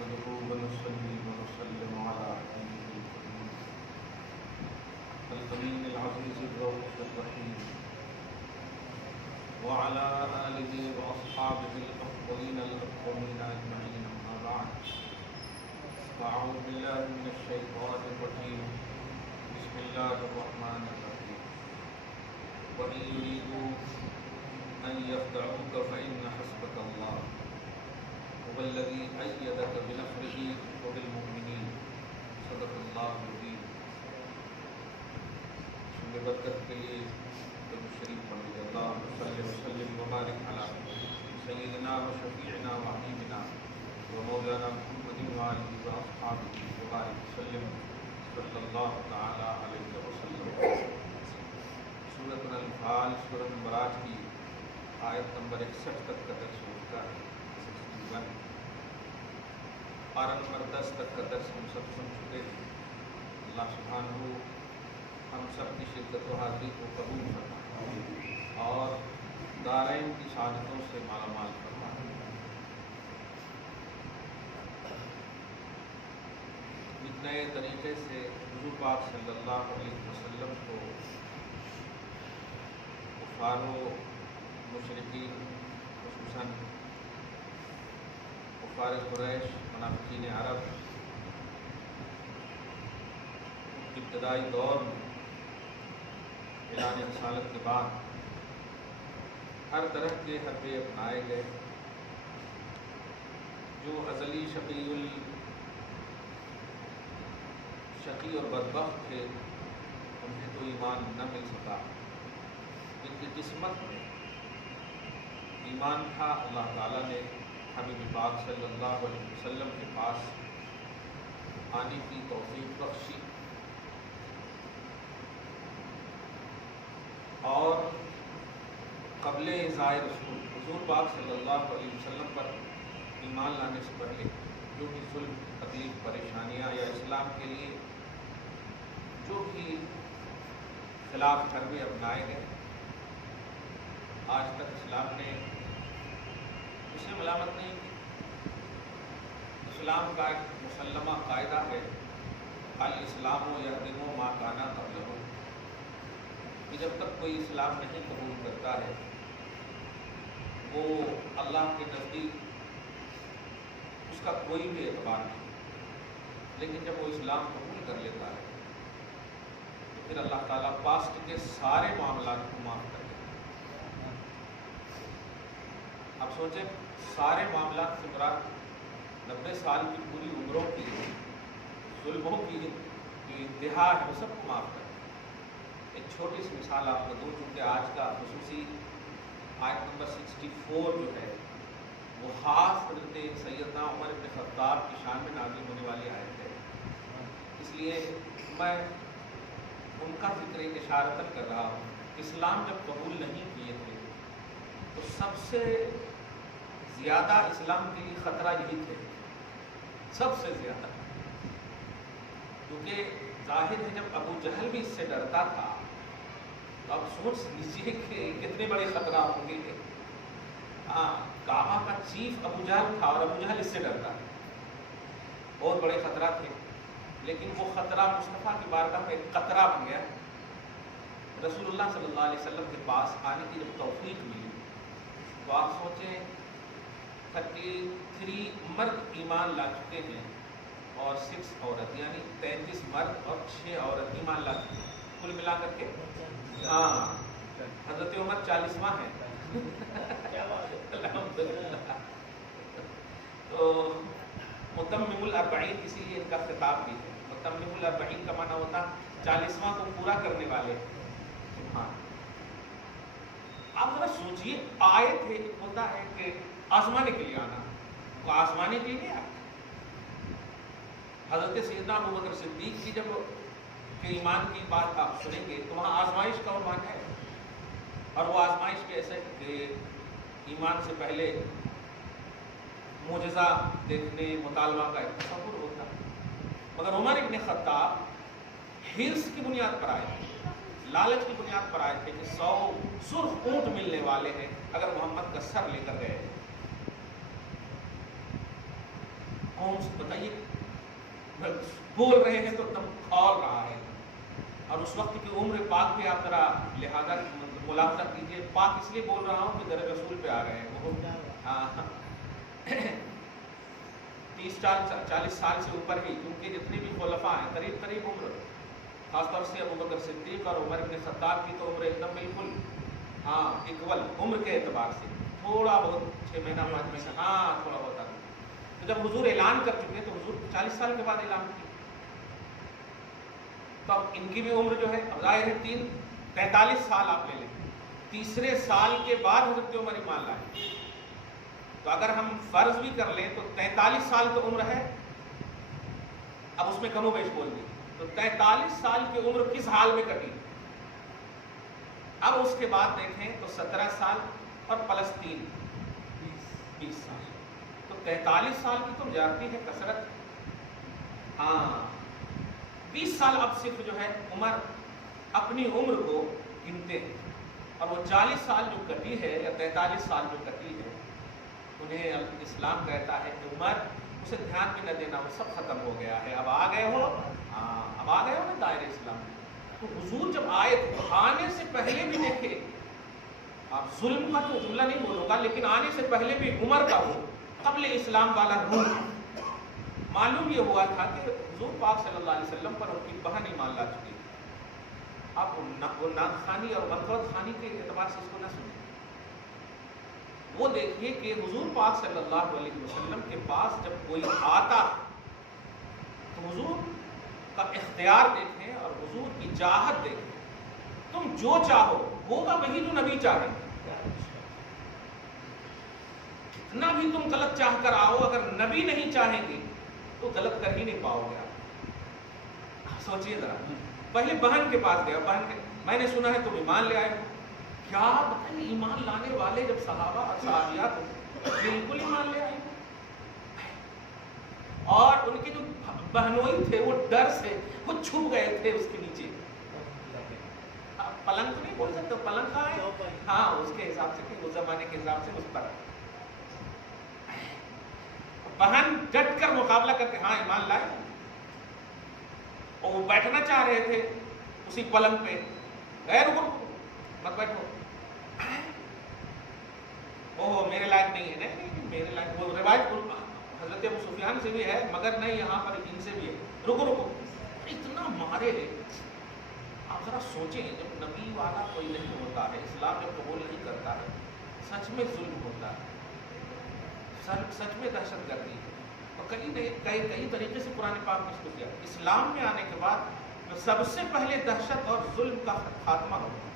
نحمده ونصلي ونسلم على حبيبه الكريم الأمين العزيز الرؤوف الرحيم وعلى آله وأصحابه الأفضلين الأكرمين أجمعين أما بعد فأعوذ بالله من الشيطان الرجيم بسم الله الرحمن الرحيم وإن يريدوا أن يخدعوك فإن حسبك الله هو الذي أيدك بنصره وبالمؤمنين صدق الله العظيم. شکر برکت کے لیے درود شریف پڑھ لیجیے. اللہم صلی وسلم وبارک علی سیدنا وشفیعنا وحبیبنا ومولانا محمد وآلہ وأصحابہ وبارک وسلم صلی اللہ تعالی علیہ وسلم. سورۃ الانفال سورۃ نمبر 8 کی آیت نمبر 61 تک کا درس ہو چکا ہے. 61 پارہ نمبر 10 تک کا درس ہم سب سن چکے ہیں. اللہ سبحانہ ہم سب کی شدت و حاضری کو قبول فرمائے اور دارین کی سعادتوں سے مالا مال فرمائے. ایک نئے طریقے سے حضور پاک صلی اللہ علیہ وسلم کو کفار و مشرکین خصوصاً کفار قریش منافقین عرب ابتدائی دور میں اعلان رسالت کے بعد ہر طرح کے حربے اپنائے گئے. جو ازلی شقی اور بدبخت تھے انہیں تو ایمان نہ مل سکا. جن کی قسمت میں ایمان تھا اللہ تعالیٰ نے حبیب پاک صلی اللہ علیہ وسلم کے پاس آنے کی توفیق بخشی اور قبل ازائے رسول حضور پاک صلی اللہ علیہ وسلم پر ایمان لانے سے پہلے جو بھی ظلم تکلیف پریشانیاں یا اسلام کے لیے جو بھی خلاف حربے اپنائے گئے آج تک اسلام نے اسے ملامت نہیں کی. اسلام کا ایک مسلمہ قاعدہ ہے الاسلام یہدم ما کان قبلہ کہ جب تک کوئی اسلام نہیں قبول کرتا ہے وہ اللہ کے نزدیک اس کا کوئی بھی اعتبار نہیں. لیکن جب وہ اسلام قبول کر لیتا ہے تو پھر اللہ تعالیٰ پاسٹ کے سارے معاملات کو معاف کر دیتا ہے. اب سوچیں سارے معاملات سے مراد 90 سال کی پوری عمروں کی ظلموں کی جو انتہا ہے وہ سب کو معاف کر. ایک چھوٹی سی مثال آپ کو دوں چونکہ آج کا خصوصی آیت نمبر 64 جو ہے وہ خاص حضرت سیدنا عمر بن خطاب کی شان میں نازل ہونے والی آیت ہے. اس لیے میں ان کا ذکر ایک اشارتاً کر رہا ہوں. اسلام جب قبول نہیں کیے تھے تو سب سے زیادہ اسلام کے لیے خطرہ یہی تھے, سب سے زیادہ. کیونکہ ظاہر ہے جب ابو جہل بھی اس سے ڈرتا تھا تو اب سوچ لیجیے کہ کتنے بڑے خطرہ ہوں گے. کعبہ کا چیف ابو جہل تھا اور ابو جہل اس سے ڈرتا تھا. بہت بڑے خطرہ تھے لیکن وہ خطرہ مصطفیٰ کی بارگاہ میں ایک قطرہ بن گیا. رسول اللہ صلی اللہ علیہ وسلم کے پاس آنے کی جب توفیق ملی تو آپ سوچیں 33 مرد ایمان لا چکے ہیں اور 6 عورت یعنی 33 مرد اور 6 عورت ایمان لا چکے ہیں کل ملا کر کے. حضرت عمر 40واں ہے. الحمدللہ. تو متمم الاربعین اسی لیے ان کا خطاب بھی ہے. متمم الاربعین کا معنی ہوتا 40واں کو پورا کرنے والے. آپ ذرا سوچئے آیت ہے ہوتا ہے کہ آزمانے کے لیے آنا تو آزمانے کے لیے آنا. حضرت سیدنا ابو بکر صدیق کی جب کہ ایمان کی بات آپ سنیں گے تو وہاں آزمائش کا عنوان ہے اور وہ آزمائش کیسے کہ ایمان سے پہلے معجزہ دیکھنے مطالبہ کا ایک تصور ہوتا. مگر عمر ابن خطاب حرص کی بنیاد پر آئے تھے, لالچ کی بنیاد پر آئے تھے کہ 100 سرخ اونٹ ملنے والے ہیں اگر محمد کا سر لے کر گئے. قوم سے بتائیے بول رہے ہیں تو دم کھول رہا ہے. اور اس وقت کی عمر پاک پہ آپ ذرا لہٰذا ملاحظہ کیجیے. پاک اس لیے بول رہا ہوں کہ در رسول پہ آ رہے ہیں. 30-40 سال سے اوپر ہی, کیونکہ جتنے بھی خلفاء ہیں قریب قریب عمر, خاص طور سے ابوبکر صدیق اور عمر بن خطاب کی تو عمر ایک دم بالکل اکول عمر کے اعتبار سے, تھوڑا بہت 6 مہینہ 5 مہینہ تھوڑا بہت آگے. تو جب حضور اعلان کر چکے تو حضور 40 سال کے بعد اعلان کیا, تو اب ان کی بھی عمر جو ہے ظاہر ہے 43 سال آپ لے لیں. تیسرے سال کے بعد حضرت عمر ایمان لائے. تو اگر ہم فرض بھی کر لیں تو 43 سال تو عمر ہے, اب اس میں کم و بیش بول دی, تو 43 سال کی عمر کس حال میں کٹی. اب اس کے بعد دیکھیں تو 17 سال اور پلس 3 20 سال, تو 43 سال کی تو جاتی ہے کثرت. 20 سال اب صرف جو ہے عمر اپنی عمر کو گنتے ہیں, اور وہ 40 سال جو کٹی ہے یا 43 سال جو کٹی ہے انہیں اسلام کہتا ہے کہ عمر اسے دھیان بھی نہ دینا, وہ سب ختم ہو گیا ہے, اب آ گئے ہو نا دائرہ اسلام میں. تو حضور جب آئے تھے تو آنے سے پہلے بھی دیکھے, آپ ظلم کا تو جملہ نہیں بولوں گا, لیکن آنے سے پہلے بھی عمر کا وہ قبل اسلام والا روح معلوم یہ ہوا تھا کہ حضور پاک صلی اللہ علیہ وسلم پر ان کی بہن ایمان لا چکی. آپ وہ نعت خوانی اور منقبت خوانی کے اعتبار سے اس کو نہ سنیں, وہ دیکھیے کہ حضور پاک صلی اللہ علیہ وسلم کے پاس جب کوئی آتا تو حضور کا اختیار دیکھیں اور حضور کی چاہت دیکھیں. تم جو چاہو ہوگا وہی جو نبی چاہے. کتنا بھی تم غلط چاہ کر آؤ, اگر نبی نہیں چاہیں گے تو غلط کر ہی نہیں پاؤ گے. آپ سوچیے ذرا, پہلے بہن کے پاس گیا, بہن کے میں نے سنا ہے تم ایمان لے آئے. کیا بتائیے, ایمان لانے والے جب صحابہ اور صحابیات بالکل ایمان لے آئے, اور ان کے جو بہنوئی تھے وہ ڈر سے وہ چھپ گئے تھے اس کے نیچے. پلنگ تو نہیں بول سکتے, پلنگ کہاں ہے, اس کے حساب سے کہ اس زمانے کے حساب سے اس پر بہن ڈٹ کر مقابلہ کر کے ایمان لائے, اور وہ بیٹھنا چاہ رہے تھے اسی پلنگ پہ. رکو مت بیٹھو, میرے لائق نہیں ہے. نہیں میرے لائق, وہ روایت حضرت ابو سفیان سے بھی ہے مگر نہیں یہاں پر ان سے بھی ہے. رکو اتنا مارے لے. آپ ذرا سوچیں, جب نبی والا کوئی نہیں ہوتا ہے, اسلام جب قبول نہیں کرتا ہے, سچ میں ظلم ہوتا ہے, سچ میں دہشت گردی ہے. اور کئی طریقے سے قرآن پاک نے اس کو کیا. اسلام میں آنے کے بعد سب سے پہلے دہشت اور ظلم کا خاتمہ ہوتا ہے.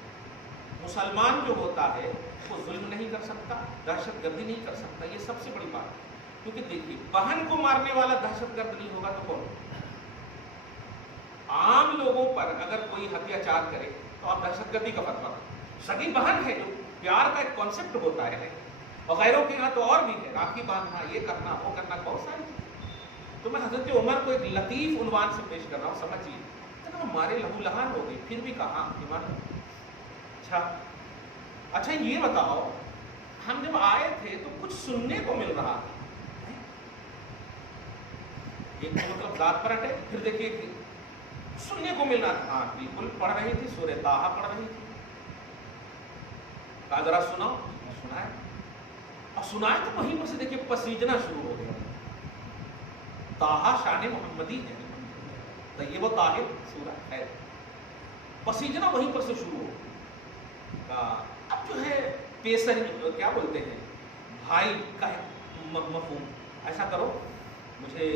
مسلمان جو ہوتا ہے وہ ظلم نہیں کر سکتا, دہشت گردی نہیں کر سکتا, یہ سب سے بڑی بات ہے. کیونکہ دیکھیے, بہن کو مارنے والا دہشت گرد نہیں ہوگا تو کون؟ عام لوگوں پر اگر کوئی اتیاچار کرے تو آپ دہشت گردی کا فتویٰ کریں. سگی بہن ہے جو پیار کا ایک کانسیپٹ ہوتا ہے, اور غیروں کے یہاں تو اور بھی ہے, راکھی باندھنا, یہ کرنا, وہ کرنا, بہت ساری چیزیں. تو میں حضرت عمر کو ایک لطیف عنوان سے پیش کر رہا ہوں, سمجھیے. ہمارے لہو لہان ہو گئی, پھر بھی کہاں ایمان. اچھا یہ بتاؤ, ہم جب آئے تھے تو کچھ سننے کو مل رہا تھا. ایک مطلب ذات پرٹ ہے, پھر دیکھیے سننے کو مل رہا تھا. بالکل پڑھ رہی تھی, سورہ طٰہٰ پڑھ رہی تھی. کہا ذرا سناؤ, سنائے, اور سنائے تو وہیں پر سے دیکھیے پسیجنا شروع ہو گیا. طٰہٰ شان محمدی ہے, طیب و طاہر سورہ ہے, پسیجنا وہیں پر سے شروع ہو. اب جو ہے پیسر کیا بولتے ہیں, بھائی کا مفہوم, ایسا کرو مجھے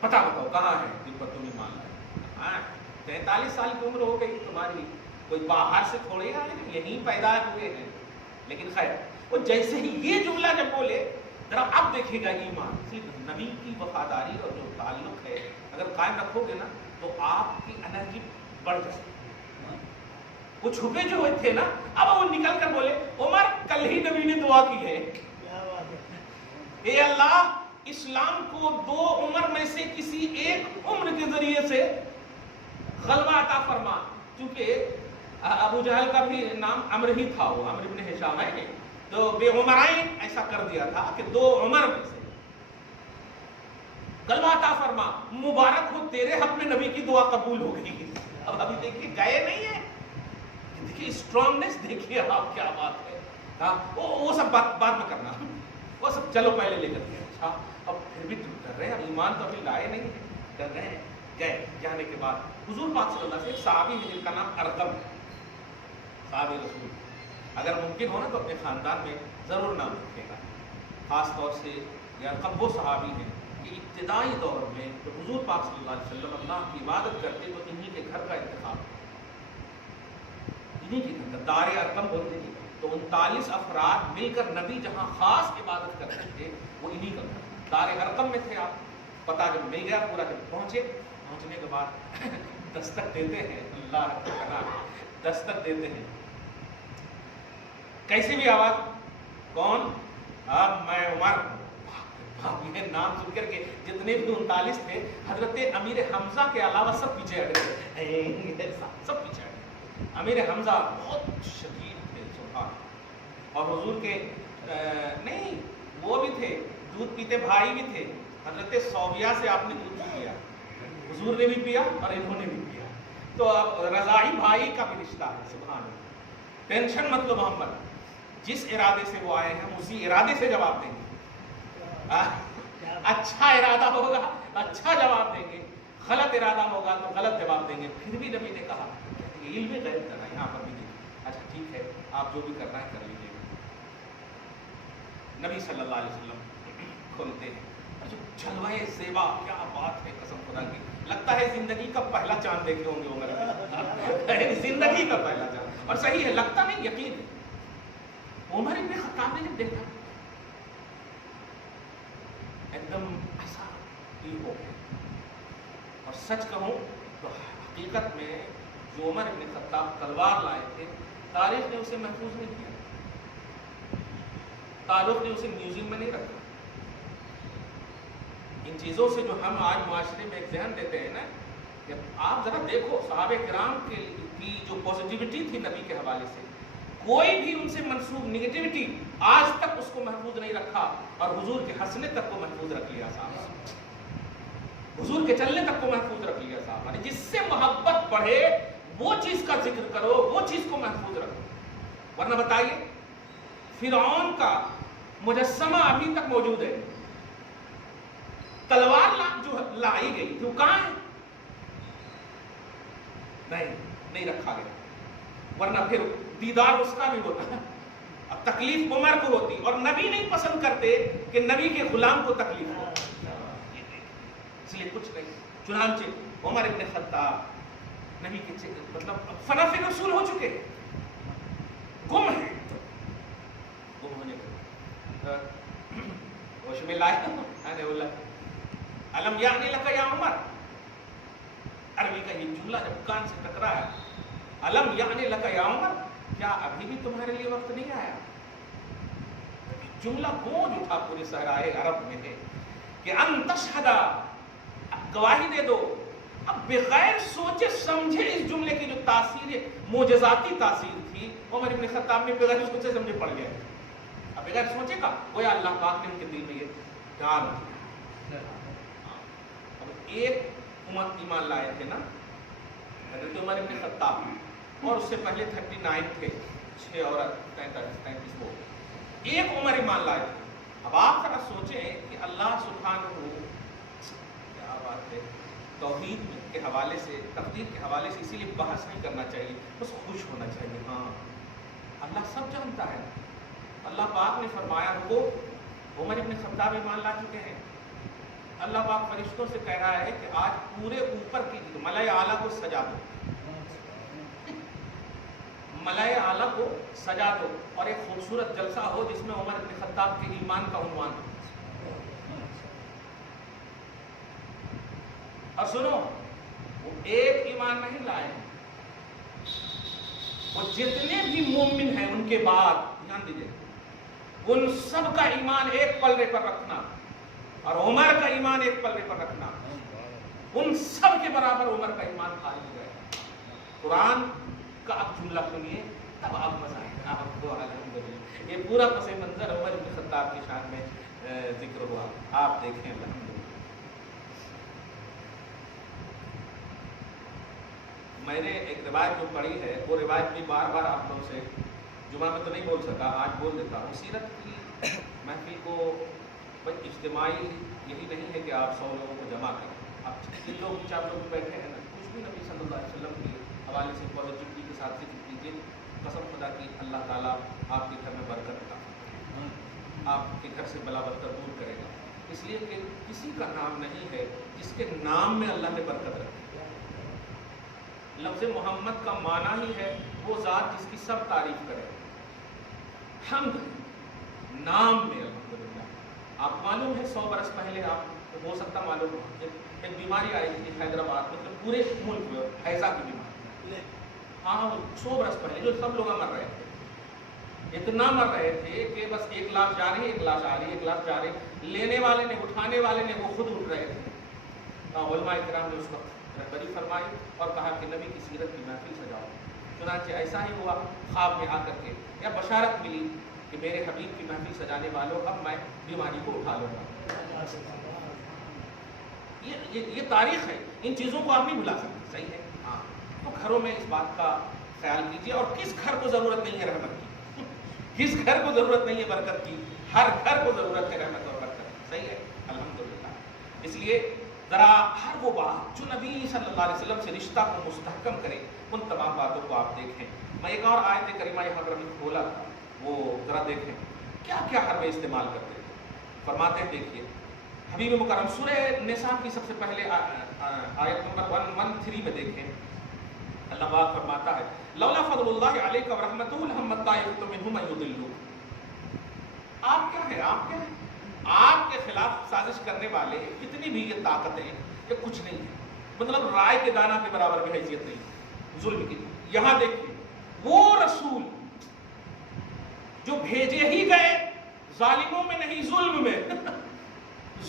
پتہ بتاؤ کہاں ہے جن پر تم ایمان لائے. 43 سال کی عمر ہو گئی تمہاری, کوئی باہر سے تھوڑے آئے ہیں, یہیں پیدا ہوئے ہیں. لیکن خیر, وہ جیسے ہی یہ جملہ جب بولے, ذرا اب دیکھے گا ایمان, صرف نبی کی وفاداری اور جو تعلق ہے اگر قائم رکھو گے نا تو آپ کی انرجی بڑھ جائے. وہ چھپے جو ہوئے تھے نا, اب وہ نکل کر بولے, عمر کل ہی نبی نے دعا کی ہے, اے اللہ اسلام کو 2 عمر میں سے کسی ایک عمر کے ذریعے سے غلبہ عطا فرما. کیونکہ ابو جہل کا بھی نام عمر ہی تھا, وہ عمر بن ہشام ہے, تو بے عمرائن ایسا کر دیا تھا کہ 2 عمر میں سے. کلمہ عطا فرما، مبارک ہو تیرے حق میں نبی کی دعا قبول ہو گئی. اب ابھی دیکھیے گئے نہیں ہیں، دیکھیے اسٹرانگنیس، دیکھیے آپ کیا بات ہے. ہاں وہ سب بعد میں کرنا، وہ سب چلو پہلے لے کر کے. اچھا اب پھر بھی ڈر رہے ہیں، اب ایمان تو ابھی لائے نہیں ہیں، ڈر رہے ہیں. گئے، جانے کے بعد حضور پاک صلی اللہ علیہ وسلم ایک صحابی ہے جن کا نام ارقم ہے، صحابی رسول. اگر ممکن ہو نا تو اپنے خاندان میں ضرور نام رکھے گا. خاص طور سے یہ ارقم وہ صحابی ہیں کہ ابتدائی دور میں تو حضور پاک صلی اللہ علیہ وسلم اللہ کی عبادت کرتے تو انہی کے گھر کا انتخاب، انہی کے گھر کا دار ارقم بولتے تھے. تو 39 افراد مل کر نبی جہاں خاص عبادت کرتے تھے وہ انہی کا گھر دار ارقم میں تھے. آپ پتہ جب مل گیا پورا، جب پہنچنے کے بعد دستک دیتے ہیں، اللہ کا دستک دیتے ہیں. کیسی بھی آواز، کون؟ اب میں عمر. یہ نام سن کر کے جتنے بھی 39 تھے، حضرت امیر حمزہ کے علاوہ سب پیچھے ہٹ گئے، سب پیچھے ہٹ گئے. امیر حمزہ بہت شدید تھے، سبحان. اور حضور کے نہیں وہ بھی تھے، دودھ پیتے بھائی بھی تھے. حضرت صوبیہ سے آپ نے دودھ پیا، حضور نے بھی پیا اور انہوں نے بھی پیا. تو اب رضاعی بھائی کا بھی رشتہ ہے، سبحان اللہ. ٹینشن مت لو محمد، جس ارادے سے وہ آئے ہیں اسی ارادے سے جواب دیں گے. اچھا ارادہ ہوگا اچھا جواب دیں گے، غلط ارادہ ہوگا تو غلط جواب دیں گے. پھر بھی نبی نے کہا علم غیب کرنا ہے، یہاں پر بھی دیکھیں. اچھا ٹھیک ہے، آپ جو بھی کرنا ہے کر لیجیے. نبی صلی اللہ علیہ وسلم کھولتے ہیں. جلوہ زیبا، کیا بات ہے قسم خدا کی. لگتا ہے زندگی کا پہلا چاند دیکھے ہوں گے عمر میں، زندگی کا پہلا چاند. اور صحیح ہے، لگتا نہیں، یقین ہے. عمر ابن خطاب نے جب دیکھا ایک دم ایسا ہی ہو گیا. اور سچ کہوں تو حقیقت میں جو عمر ابن خطاب تلوار لائے تھے، تاریخ نے اسے محفوظ نہیں کیا، تاریخ نے اسے میوزیم میں نہیں رکھا. ان چیزوں سے جو ہم آج معاشرے میں ایک ذہن دیتے ہیں نا، کہ آپ ذرا دیکھو صحابہ کرام کی جو پازیٹیوٹی تھی نبی کے حوالے سے، کوئی بھی ان سے منسوب نگیٹیوٹی آج تک اس کو محفوظ نہیں رکھا. اور حضور کے ہنسنے تک کو محفوظ رکھ لیا صاحب، حضور کے چلنے تک کو محفوظ رکھ لیا صاحب. جس سے محبت بڑھے وہ چیز کا ذکر کرو، وہ چیز کو محفوظ رکھو. ورنہ بتائیے فرعون کا مجسمہ ابھی تک موجود ہے، تلوار جو لائی گئی تھی وہ کہاں ہے؟ نہیں رکھا گیا. ورنہ پھر دیدار اس کا بھی ہوتا ہے. اب تکلیف عمر کو ہوتی، اور نبی نہیں پسند کرتے کہ نبی کے غلام کو تکلیف ہو، اس لیے کچھ نہیں. چنانچہ عمر ابن خطاب نبی کے مطلب فنا فی رسول ہو چکے، گم ہیں، گم ہونے کو ہوش میں لائے آنے والا. علم یعنی لکا یا عمر، عربی کا یہ جملہ جب کان سے ٹکرایا، علم یعنی لکا یا عمر، کیا ابھی بھی تمہارے لیے وقت نہیں آیا؟ جملہ گونج اٹھا پورے صحرائے عرب میں ہے کہ ان تشہدا، گواہی دے دو. اب بغیر سوچے سمجھے اس جملے کی جو تاثیر معجزاتی تاثیر تھی، عمر ابن خطاب نے بغیر سوچے سمجھے پڑھ گیا. اب بغیر سوچے کا گویا اللہ پاک نے ان کے دل میں یہ ڈال دیا. اب ایک امت ایمان لائے تھے نا حضرت عمر ابن خطاب، اور اس سے پہلے 39 تھے، 6 اور 33 وہ، ایک عمر ایمان لائے تھے. اب آپ ذرا سوچیں کہ اللہ سبحانہ کیا بات ہے. توحید کے حوالے سے، تقدیر کے حوالے سے اسی لیے بحث نہیں کرنا چاہیے، بس خوش ہونا چاہیے. ہاں اللہ سب جانتا ہے. اللہ پاک نے فرمایا رکو، عمر ابن خطاب ایمان لا چکے ہیں. اللہ پاک فرشتوں سے کہہ رہا ہے کہ آج پورے اوپر کی ملائے اعلیٰ کو سجا دو، ملائے اعلیٰ کو سجا دو، اور ایک خوبصورت جلسہ ہو جس میں عمر ابن خطاب کے ایمان کا عنوان ہو. اور سنو، وہ ایک ایمان نہیں لائے، وہ جتنے بھی مومن ہیں ان کے بعد دھیان دیجیے، ان سب کا ایمان ایک پلڑے پر رکھنا، اور عمر کا ایمان ایک پلڑے پر رکھنا. ان سب کے برابر عمر کا ایمان خالی ہو گیا. قرآن کا اب جملہ سنیے تب آپ مزہ آئے گا آپ کو. الحمدللہ یہ پورا پس منظر عمر بن خطاب کی شان میں ذکر ہوا، آپ دیکھیں الحمدللہ. میں نے ایک روایت جو پڑھی ہے وہ روایت بھی بار بار آپ لوگوں سے جمعہ میں تو نہیں بول سکا، آج بول دیتا ہوں. سیرت کی محفل کو بھائی اجتماعی یہی نہیں ہے کہ آپ 100 لوگوں کو جمع کریں. آپ 3 لوگ 4 لوگ بیٹھے ہیں نا، کچھ بھی نبی صلی اللہ علیہ وسلم کے حوالے سے پازیٹیوٹی کے ساتھ ذکر کیجیے. قسم خدا کی اللہ تعالیٰ آپ کے گھر میں برکت عطا فرمائے گا، آپ کے گھر سے بلا بدتر دور کرے گا. اس لیے کہ کسی کا نام نہیں ہے جس کے نام میں اللہ نے برکت رکھی. لفظ محمد کا معنی ہی ہے وہ ذات جس کی سب تعریف کرے. حمد نام میں الحمدللہ. آپ معلوم ہے 100 برس پہلے آپ ہو سکتا معلوم ہو ایک بیماری آئی تھی حیدرآباد، مطلب پورے ملک میں ہیضہ کی بیماری. ہاں 100 برس پہلے جو سب لوگ مر رہے تھے، اتنا مر رہے تھے کہ بس ایک لاش جا رہی، ایک لاش آ رہی، ایک لاش جا رہی. لینے والے نے، اٹھانے والے نے، وہ خود اٹھ رہے تھے. علماء کرام نے اس وقت رہبری فرمائی اور کہا کہ نبی کی سیرت کی محفل سجاؤ. چنانچہ ایسا ہی ہوا. خواب میں آ کر کے یا بشارت ملی کہ میرے حبیب کی محفل سجانے والوں اب میں بیماری کو اٹھا لوں گا. یہ تاریخ ہے، ان چیزوں کو آپ نہیں بھلا سکتے. صحیح ہے. ہاں تو گھروں میں اس بات کا خیال کیجیے. اور کس گھر کو ضرورت نہیں ہے رحمت کی؟ کس گھر کو ضرورت نہیں ہے برکت کی؟ ہر گھر کو ضرورت ہے رحمت اور برکت کی. صحیح ہے الحمدللہ. اس لیے ذرا ہر وہ بات جو نبی صلی اللہ علیہ وسلم سے رشتہ کو مستحکم کرے، ان تمام باتوں کو آپ دیکھیں. میں ایک اور آیت کریمہ یہاں پر ابھی کھولا تھا، وہ ذرا دیکھیں کیا کیا حربیں استعمال کرتے تھے. فرماتے ہیں دیکھیے حبیب مکرم سورہ نساء کی سب سے پہلے آیت نمبر 113 میں دیکھیں. اللہ پاک فرماتا ہے لولا فضل اللہ علیک ورحمتہ لہمت طائفۃ منہم ان یضلوک. آپ کیا ہیں؟ آپ کیا ہیں؟ آپ کے خلاف سازش کرنے والے کتنی بھی یہ طاقتیں یہ کچھ نہیں ہے. مطلب رائے کے دانہ کے برابر بھی حیثیت نہیں ظلم کی. یہاں دیکھیے وہ رسول جو بھیجے ہی گئے ظالموں میں نہیں، ظلم میں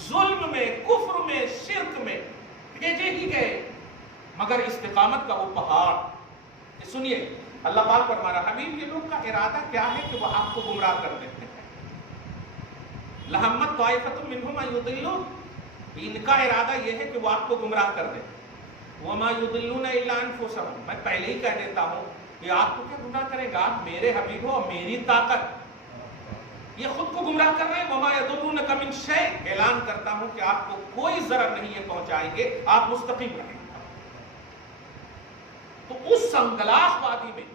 ظلم میں، کفر میں، شرک میں بھیجے ہی گئے، مگر استقامت کا وہ پہاڑ. سنیے اللہ پاک فرما رہا حبیب یہ لوگ کا ارادہ کیا ہے کہ وہ آپ کو گمراہ کر دیتے ہیں. لہمت طائفۃ منہم ان یضلوک، ان کا ارادہ یہ ہے کہ وہ آپ کو گمراہ کر دیں. وما یضلون الا انفسهم، میں پہلے ہی کہہ دیتا ہوں کہ آپ کو کیا گمراہ کریں گے؟ آپ میرے حبیب ہو، میری طاقت، یہ خود کو گمراہ کر رہے ہیں. وما یضرونک من شیء، اعلان کرتا ہوں کہ آپ کو کوئی ضرر نہیں یہ پہنچائیں گے، آپ مستقیم رہیں. تو اس سنگلاخ وادی میں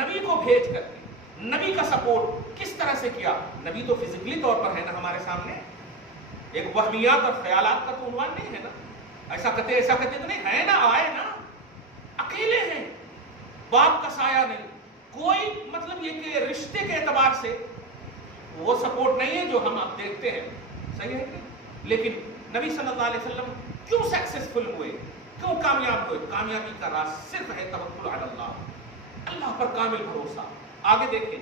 نبی کو بھیج کر کے نبی کا سپورٹ کس طرح سے کیا؟ نبی تو فزیکلی طور پر ہے نا ہمارے سامنے، ایک وہمیات اور خیالات کا تو عنوان نہیں ہے نا. ایسا کہتے تو نہیں ہے نا، آئے نا، اکیلے ہیں، باپ کا سایہ نہیں، کوئی مطلب یہ کہ رشتے کے اعتبار سے وہ سپورٹ نہیں ہے جو ہم آپ دیکھتے ہیں. صحیح ہے کہ؟ لیکن نبی صلی اللہ علیہ وسلم کیوں سکسیسفل ہوئے، کیوں کامیاب ہوئے؟ کامیابی کا راز صرف ہے توکل علی اللہ، اللہ پر کامل بھروسہ. آگے دیکھیں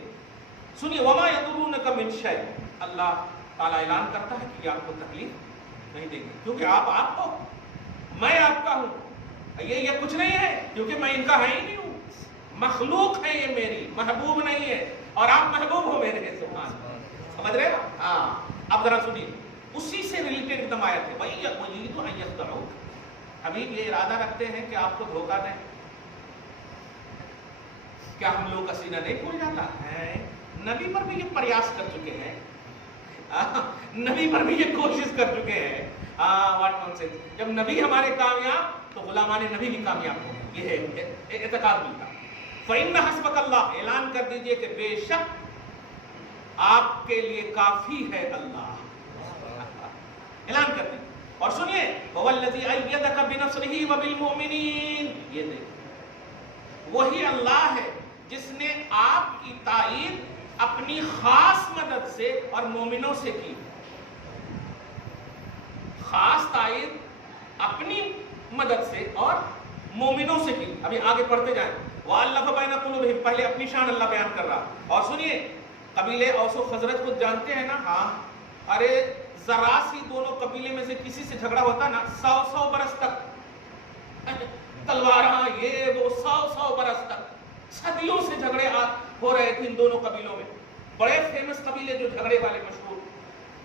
سنیے وما یضرونک من شیء، اللہ تعالیٰ اعلان کرتا ہے کہ یہ آپ کو تکلیف نہیں دیں گے کیونکہ آپ ہو، میں آپ کا ہوں. یہ کچھ نہیں ہے کیونکہ میں ان کا ہے ہی نہیں ہوں، مخلوق ہے یہ میری، محبوب نہیں ہے، اور آپ محبوب ہو میرے. سبحان اللہ، سمجھ رہے ہو؟ ہاں اب ذرا سنیے اسی سے ریلیٹڈ ایک دم آیت ہے وَيُرِيدُ أَن يَخْدَعُوكَ. حبیب یہ ارادہ رکھتے ہیں کہ آپ کو دھوکہ دیں. کیا ہم لوگ کا سینہ نہیں پھول جاتا ہے؟ نبی پر بھی یہ پریاس کر چکے ہیں، نبی پر بھی یہ کوشش کر چکے ہیں. What nonsense. جب نبی ہمارے کامیاب تو غلامان نبی بھی کامیاب ہوں. یہ ہے اعتقاد ملتا. فَإِنَّ حَسْبَكَ اللَّهُ، اعلان کر دیجئے کہ بے شک آپ کے لیے کافی ہے اللہ. اعلان کر دیجئے. اور سنیے هُوَ الَّذِي أَيَّدَكَ بِنَصْرِهِ وَبِالْمُؤْمِنِينَ، یہ دیکھ وہی اللہ ہے جس نے آپ کی تائید اپنی خاص مدد سے اور مومنوں سے کی. خاص تائید اپنی مدد سے اور مومنوں سے کی. ابھی آگے پڑھتے جائیں. وَأَلَّفَ بَيْنَ قُلُوبِهِمْ، پہلے اپنی شان اللہ بیان کر رہا. اور سنیے قبیلے اوس و خزرج کو جانتے ہیں نا؟ ہاں ارے ذرا سی دونوں قبیلے میں سے کسی سے جھگڑا ہوتا نا 100 برس تک تلواراں یہ وہ 100 برس تک صدیوں سے جھگڑے ہو رہے تھے ان دونوں قبیلوں میں. بڑے فیمس قبیلے جو جھگڑے والے مشہور.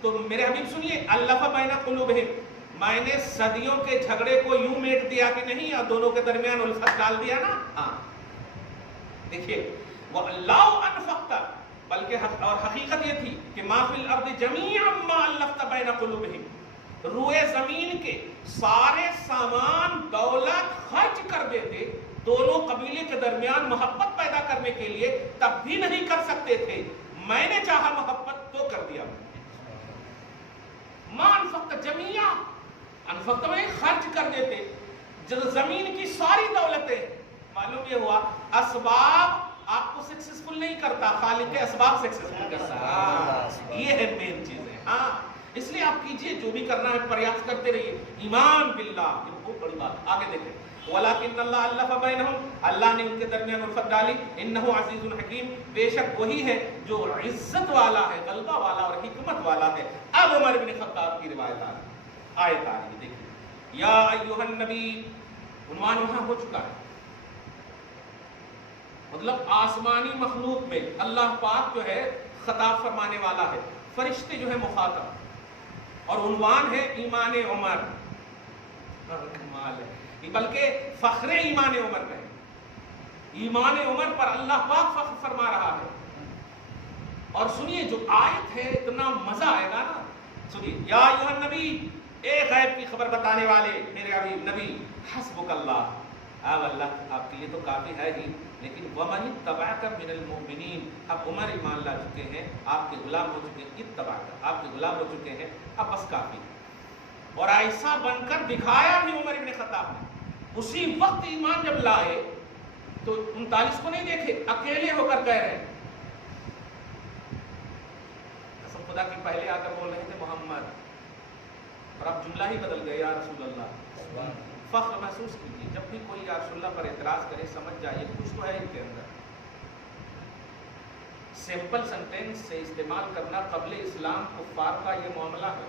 تو میرے حبیب سنیے الف بین قلوبہم، میں نے صدیوں کے جھگڑے کو یوں میٹ دیا کہ نہیں، اور دونوں کے درمیان الفت ڈال دیا نا. ہاں دیکھیے وَلَوْ أَنفَقْتَ، بلکہ اور حقیقت یہ تھی کہ مَا فِي الْأَرْضِ جَمِيعًا مَا أَلَّفْتَ بَيْنَ قُلُوبِهِمْ، روئے زمین کے سارے سامان دولت خرچ کر دیتے دونوں قبیلے کے درمیان محبت پیدا کرنے کے لیے، تب بھی نہیں کر سکتے تھے. میں نے چاہا محبت تو کر دیا. مَا أَنفَقْتَ جَمِيعًا، انفقت میں خرچ کر دیتے زمین کی ساری دولتیں. معلوم یہ ہوا اسباب آپ کو سکسسفل نہیں کرتا، خالق کے اسباب سکسسفل کرتا. یہ ہے مین چیزیں. ہاں اس لیے آپ کیجئے جو بھی کرنا ہے پریاس کرتے رہیے. ایمان باللہ یہ بہت بڑی بات. آگے دیکھیں وَلَكِنَّ اللَّهَ أَلَّفَ بَيْنَهُمْ، اللہ نے ان کے درمیان الفت ڈالی. إِنَّهُ عَزِيزٌ حَكِيمٌ، بے شک وہی ہے جو عزت والا ہے، غلبہ والا اور حکمت والا ہے. اب عمر بن خطاب کی روایت آیت آ رہی ہے. دیکھیں یا ایھا النبی، عنوان وہاں ہو چکا ہے. مطلب آسمانی مخلوق میں اللہ پاک جو ہے خطاب فرمانے والا ہے، فرشتے جو ہے مخاطب، اور عنوان ہے ایمان عمر. کمال ہے، بلکہ فخر ایمان عمر کا ہے. ایمان عمر پر اللہ پاک فخر فرما رہا ہے. اور سنیے جو آیت ہے اتنا مزہ آئے گا نا. سنیے یا ایھا النبی، اے غیب کی خبر بتانے والے میرے حبیب نبی، حسبک اللہ، اب اللہ آپ کے لیے تو کافی ہے ہی، لیکن وَمَنِ اتَّبَعَكَ مِنَ الْمُؤْمِنِينَ، اب عمر ایمان لا چکے ہیں، آپ کے غلام ہو چکے ہیں. اتبعک، آپ کے غلام ہو چکے ہیں، اب بس کافی. اور ایسا بن کر دکھایا بھی عمر ابن خطاب نے. اسی وقت ایمان جب لائے تو 39 کو نہیں دیکھے، اکیلے ہو کر کہہ رہے ہیں. قسم خدا کی پہلے آ کر بول رہے تھے محمد، اور اب جملہ ہی بدل گئے یا رسول اللہ. فخر محسوس کیجیے. جب بھی کوئی یا رسول اللہ پر اعتراض کرے سمجھ جائیے کچھ تو ہے ان کے اندر. سمپل سینٹینس سے استعمال کرنا قبل اسلام کفار کا یہ معاملہ ہے،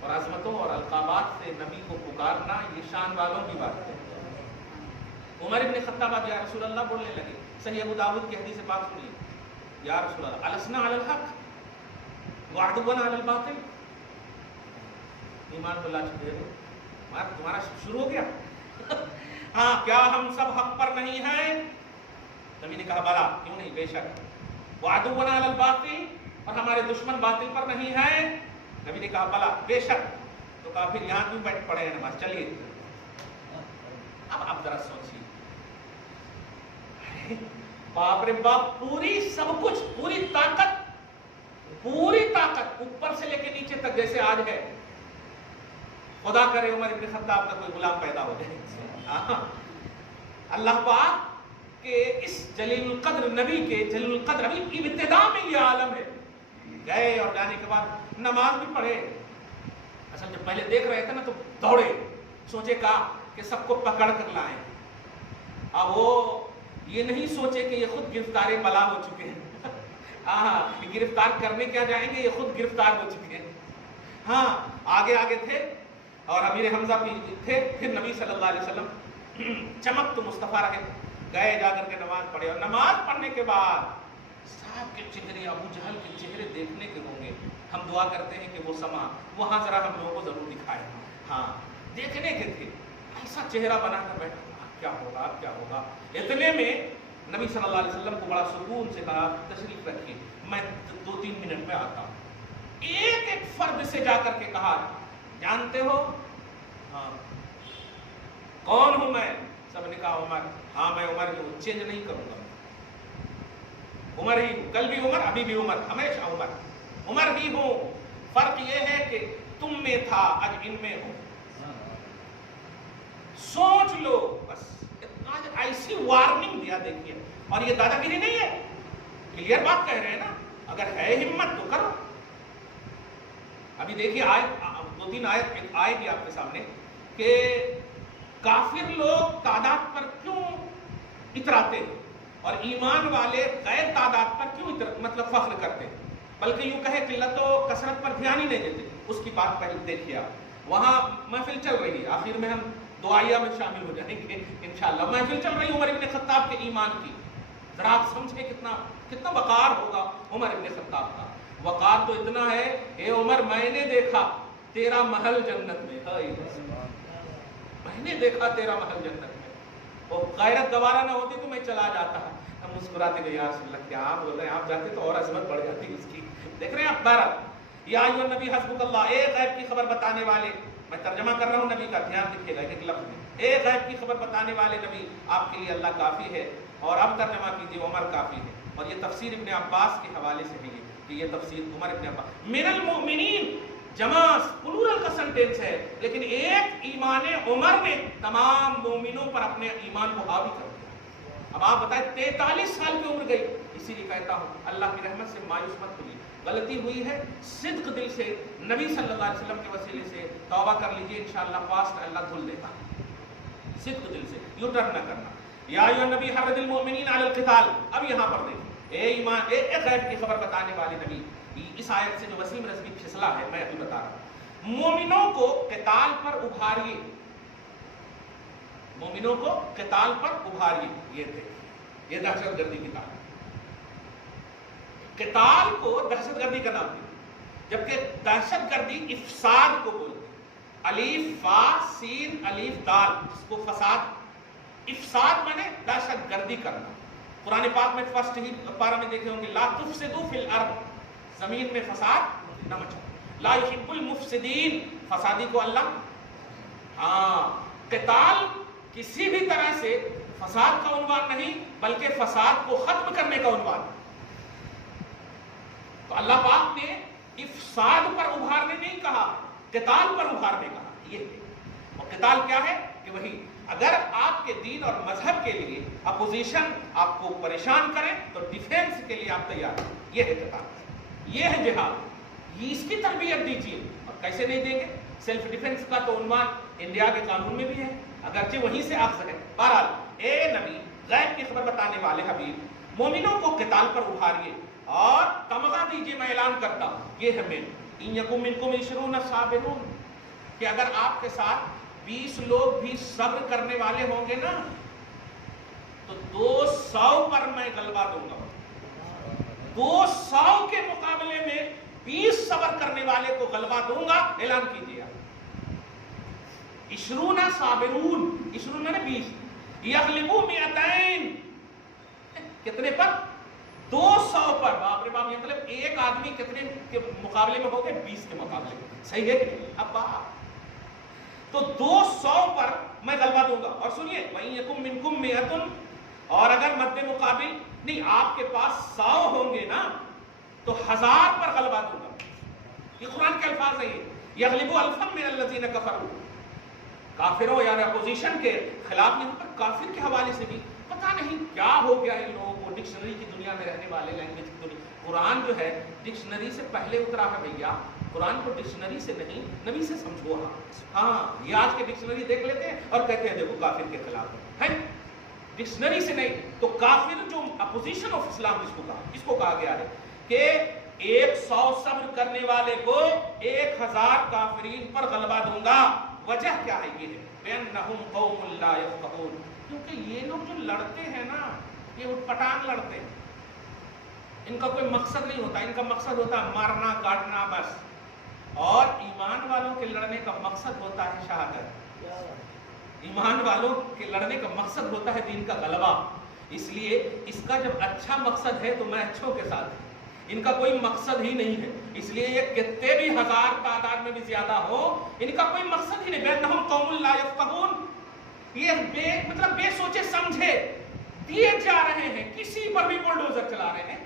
اور عظمتوں اور القابات سے نبی کو پکارنا یہ شان والوں کی بات ہے. عمر ابن خطاب یا رسول اللہ بولنے لگے. صحیح ابو داؤد کی حدیث پاک سنیے. یا رسول اللہ السنا علی الحق وعدونا علی الباطل، ایمان کو لا چکے ہو، تمہارا شروع ہو گیا. ہاں کیا ہم سب حق پر نہیں ہیں؟ نبی نے کہا بلا، کیوں نہیں، بے شک. وعدونا علی الباطل، اور ہمارے دشمن باطل پر نہیں ہیں؟ نبی نے کہا بلا، بے شک. تو کہا پھر یہاں کیوں بیٹھ پڑے ہیں نماز، چلیے. اب آپ ذرا سوچیے، باپ رے باپ، پوری سب کچھ، پوری طاقت اوپر سے لے کے نیچے تک جیسے آج ہے. خدا کرے عمر ابن خطاب کا کوئی غلام پیدا ہو جائے. اللہ پاک کہ اس جلیل القدر نبی کے جلیل القدر ابھی ابتدا میں یہ عالم ہے. گئے اور جانے کے بعد نماز بھی پڑھے. اصل جب پہلے دیکھ رہے تھے نا تو دوڑے، سوچے کہا کہ سب کو پکڑ کر لائیں. اب وہ یہ نہیں سوچے کہ یہ خود گرفتار بلا ہو چکے ہیں. ہاں گرفتار کرنے کیا جائیں گے، یہ خود گرفتار ہو چکے ہیں. ہاں آگے تھے اور امیر حمزہ بھی تھے. پھر نبی صلی اللہ علیہ وسلم چمک تو مصطفیٰ رہے، گئے جا کر کے نماز پڑھے. اور نماز پڑھنے کے بعد صاحب کے چہرے، ابو جہل کے چہرے دیکھنے کے ہوں گے. ہم دعا کرتے ہیں کہ وہ سما وہاں ذرا ہم لوگوں کو ضرور دکھائے. ہاں دیکھنے کے تھے. ایسا چہرہ بنا کر بیٹھا، کیا ہوگا کیا ہوگا. اتنے میں نبی صلی اللہ علیہ وسلم کو بڑا سکون سے کہا تشریف رکھیے، میں 2-3 منٹ میں آتا ہوں. ایک فرد سے جا کر کے کہا جانتے ہو؟ ہاں. کون ہوں میں؟ سب نے کہا عمر. ہاں میں عمر ہی ہوں، چینج نہیں کروں گا، عمر ہی ہوں. کل بھی عمر، ابھی بھی عمر، ہمیشہ عمر ہی ہوں. فرق یہ ہے کہ تم میں تھا، آج ان میں ہوں. سوچ لو بس. ایسی وارننگ دیا دیکھیے. اور یہ دادا گیری نہیں ہے، کلیئر بات کہہ رہے ہیں نا. اگر ہے ہمت تو کرو. ابھی دیکھیے آیت 2-3 آیت آئے گی آپ کے سامنے کہ کافر لوگ تعداد پر کیوں اتراتے ہیں اور ایمان والے غیر تعداد پر کیوں مطلب فخر کرتے ہیں، بلکہ یوں کہے قلت و کثرت پر دھیان ہی نہیں دیتے. اس کی بات پہلے دیکھیے آپ. وہاں محفل چل رہی ہے، آخر میں ہم دعائیہ میں شامل ہو جائیں گے انشاءاللہ. محفل چل رہی عمر ابن خطاب کے ایمان کی. ذرا آپ سمجھیں کتنا وقار ہوگا عمر ابن خطاب کا. وقار تو اتنا ہے، اے عمر میں نے دیکھا تیرا محل جنت میں، میں نے دیکھا تیرا محل جنت میں، وہ غیرت دوبارہ نہ ہوتی تو میں چلا جاتا. ہم مسکراتے گئے، یا رسول اللہ کیا آپ بول رہے ہیں، آپ جاتے تو اور عظمت بڑھ جاتی اس کی. دیکھ رہے ہیں آپ بارہ، یا ایھا النبی حسبک اللہ، اے غیب کی خبر بتانے والے، میں ترجمہ کر رہا ہوں نبی کا، دھیان رکھیے گا ایک لفظ میں، اے غیب کی خبر بتانے والے نبی، آپ کے لیے اللہ کافی ہے. اور اب ترجمہ کیجیے، عمر کافی ہے. اور یہ تفسیر ابن عباس کے حوالے سے ہے کہ یہ تفسیر عمر ابن عباس. من المؤمنین جمع پلورل کا سنٹینس ہے، لیکن ایک ایمان عمر نے تمام مومنوں پر اپنے ایمان کو حاوی کر دیا. اب آپ بتائیں 43 سال کی عمر گئی. اسی لیے کہتا ہوں اللہ کی رحمت سے مایوس مت ہوئیے. غلطی ہوئی ہے صدق دل سے نبی صلی اللہ علیہ وسلم کے وسیلے سے توبہ کر لیجئے، انشاءاللہ پاسٹ اللہ دھل دیتا. صدق دل سے یو ٹرن نہ کرنا. یا ایھا النبی حرض المؤمنین علی القتال. اب یہاں پر دیکھیں، اے ایمان، اے غیب کی خبر بتانے والے نبی، اس آیت سے جو وسیم رضوی پھسلا ہے میں ابھی بتا رہا ہوں. مومنوں کو قتال پر ابھاریے، مومنوں کو قتال پر ابھاریے. یہ دیکھیں، یہ دہشت گردی کی تعلیم. قتال کو دہشت گردی کا نام دیا، جبکہ دہشت گردی افساد کو بولتے ہیں. الف فا سین الف دال، اس کو فساد، افساد مانے دہشت گردی کرنا. قرآن پاک میں فرسٹ ہی پارہ میں دیکھے ہوں گے، لا تفسدوا فی الارض، زمین میں فساد نہ مچاؤ. لا یحب المفسدین، فسادی کو اللہ. قتال کسی بھی طرح سے فساد کا عنوان نہیں، بلکہ فساد کو ختم کرنے کا عنوان. تو اللہ پاک نے افساد پر ابھارنے نہیں کہا، قتال پر ابھارنے کہا. یہ ہے. اور قتال کیا ہے کہ وہی اگر آپ کے دین اور مذہب کے لیے اپوزیشن آپ کو پریشان کرے تو ڈیفینس کے لیے آپ تیار ہیں. یہ ہے قتال، یہ ہے جہاد. یہ اس کی تربیت دیجیے. اور کیسے نہیں دیں گے؟ سیلف ڈیفینس کا تو عنوان انڈیا کے قانون میں بھی ہے، اگرچہ وہیں سے اخذ ہے. بہرحال اے نبی، غیب کی خبر بتانے والے حبیب، مومنوں کو قتال پر ابھاریے اور تمغہ دیجیے. میں اعلان کرتا ہوں، یہ ہے میں ان یکم منکم 20 صابرون، کہ اگر آپ کے ساتھ 20 لوگ بھی صبر کرنے والے ہوں گے نا تو 200 پر میں غلبہ دوں گا. 200 کے مقابلے میں 20 صبر کرنے والے کو غلبہ دوں گا. اعلان کیجیے آپ. 20 صابرون، 20 میں نے 20، یغلبوا 200، کتنے پر؟ 200 پر. باپ رے باپ، یہ مطلب ایک آدمی کتنے کے مقابلے میں ہو گئے؟ 20 کے مقابلے میں. صحیح ہے کہ نہیں؟ اب باپ تو 200 پر میں غلبہ دوں گا. اور سنیے، وَإِن يَكُن مِّنكُم مِّئَةٌ، اور اگر مد مقابل نہیں آپ کے پاس 100 ہوں گے نا تو 1000 پر غلبہ دوں گا. یہ قرآن کے الفاظ ہیں. یغلبوا الفا من الذین کفروا، کافروں یعنی اپوزیشن کے خلاف نہیں ہوتا. کافر کے حوالے سے بھی پتہ نہیں کیا ہو گیا ان لوگوں کو. ڈکشنری کی دنیا میں رہنے والے، لینگویج کی دنیا. قرآن جو ہے ڈکشنری سے پہلے اترا ہے بھیا. قرآن کو ڈکشنری سے نہیں، نبی سے سمجھو. ہاں یہ آج کے ڈکشنری دیکھ لیتے ہیں اور کہتے ہیں دیکھو کافر کے خلاف ہے. ڈکشنری سے نہیں. تو کافر جو اپوزیشن آف اسلام جس کو کہا گیا ہے کہ 100 صبر کرنے والے کو 1000 کافرین پر غلبہ دوں گا. وجہ کیا ہے؟ یہ ہے بِأَنَّهُمْ قَوْمٌ لَا يَفْقَهُونَ، کیونکہ یہ لوگ جو لڑتے ہیں نا، یہ اٹھ پٹانگ لڑتے ہیں. ان کا کوئی مقصد نہیں ہوتا. ان کا مقصد ہوتا ہے مارنا کاٹنا بس. اور ایمان والوں کے لڑنے کا مقصد ہوتا ہے شہادت. ایمان والوں کے لڑنے کا مقصد ہوتا ہے دین کا غلبہ. اس لیے اس کا جب اچھا مقصد ہے تو میں اچھوں کے ساتھ ہوں. ان کا کوئی مقصد ہی نہیں ہے. اس لیے یہ کتنے بھی 1000 تعداد میں بھی زیادہ ہو، ان کا کوئی مقصد ہی نہیں. بِأَنَّهُمْ قَوْمٌ لَا يَفْقَهُونَ، یہ بے سوچے سمجھے دیے جا رہے ہیں. کسی پر بھی بلڈوزر چلا رہے ہیں.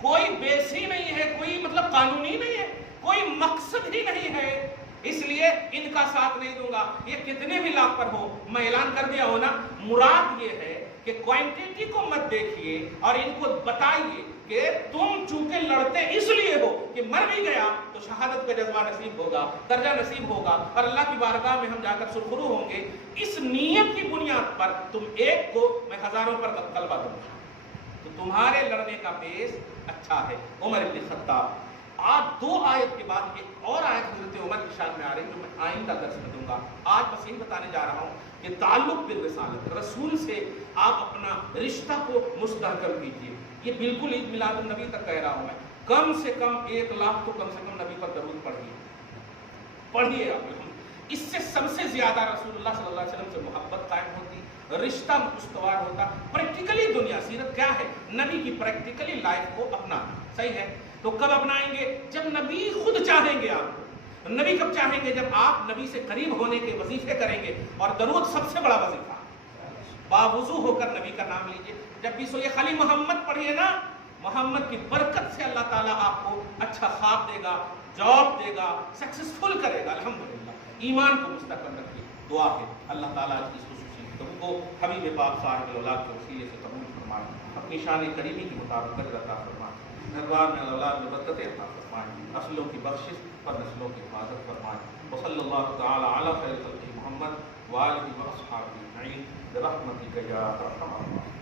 کوئی بیس ہی نہیں ہے، کوئی قانون ہی نہیں ہے، کوئی مقصد ہی نہیں ہے. اس لیے ان کا ساتھ نہیں دوں گا. یہ کتنے بھی لاکھ پر ہو، میں اعلان کر دیا ہوں نا. مراد یہ ہے کہ کوانٹیٹی کو مت دیکھیے اور ان کو بتائیے کہ تم چونکہ لڑتے اس لیے ہو کہ مر بھی گیا تو شہادت کا جذبہ نصیب ہوگا، درجہ نصیب ہوگا اور اللہ کی بارگاہ میں ہم جا کر سرخرو ہوں گے. اس نیت کی بنیاد پر تم ایک کو، میں 1000 پر غلبہ دوں گا. تو تمہارے لڑنے کا بیس اچھا ہے. عمر بن خطاب. آج 2 آیت کے بعد ایک اور آیت حضرت عمر کی شان میں آ رہی ہے جو میں آئندہ درس میں دوں گا. آج بس یہی بتانے جا رہا ہوں کہ تعلق بالرسالت، رسول سے آپ اپنا رشتہ کو مستحکم کیجیے. یہ بالکل عید میلاد النبی تک کہہ رہا ہوں میں. کم سے کم 1 لاکھ تو کم سے کم نبی پر درود پڑھیے. پڑھیے آپ، اس سے سب سے زیادہ رسول اللہ صلی اللہ علیہ وسلم سے محبت قائم ہوتی، رشتہ استوار ہوتا. پریکٹیکلی دنیا سیرت کیا ہے؟ نبی کی پریکٹیکلی لائف کو اپنانا. صحیح ہے؟ تو کب اپنائیں گے؟ جب نبی خود چاہیں گے آپ کو. نبی کب چاہیں گے؟ جب آپ نبی سے قریب ہونے کے وظیفے کریں گے. اور درود سب سے بڑا وظیفہ، باوضو ہو کر نبی کا نام لیجئے. جب بھی سوئے خالی محمد پڑھیے نا، محمد کی برکت سے اللہ تعالیٰ آپ کو اچھا خواب دے گا، جاب دے گا، سکسیسفل کرے گا. الحمدللہ ایمان کو مستحکم رکھیے. دعا ہے اللہ تعالیٰ اس خصوصی گفتگو کو حبیب پاک صاحب الاولاد کے وسیلے سے قبول فرمائے، اپنی شان کریمی کے مطابق اجر عطا فرمائے، گھر میں اولاد میں برکتیں عطا فرمائے، نسلوں کی بخشش پر نسلوں کی حفاظت فرمائے. وصلی اللہ تعالی علی خیر خلقہ محمد وآلہ واصحابہ اجمعین برحمتک یا ارحم الراحمین.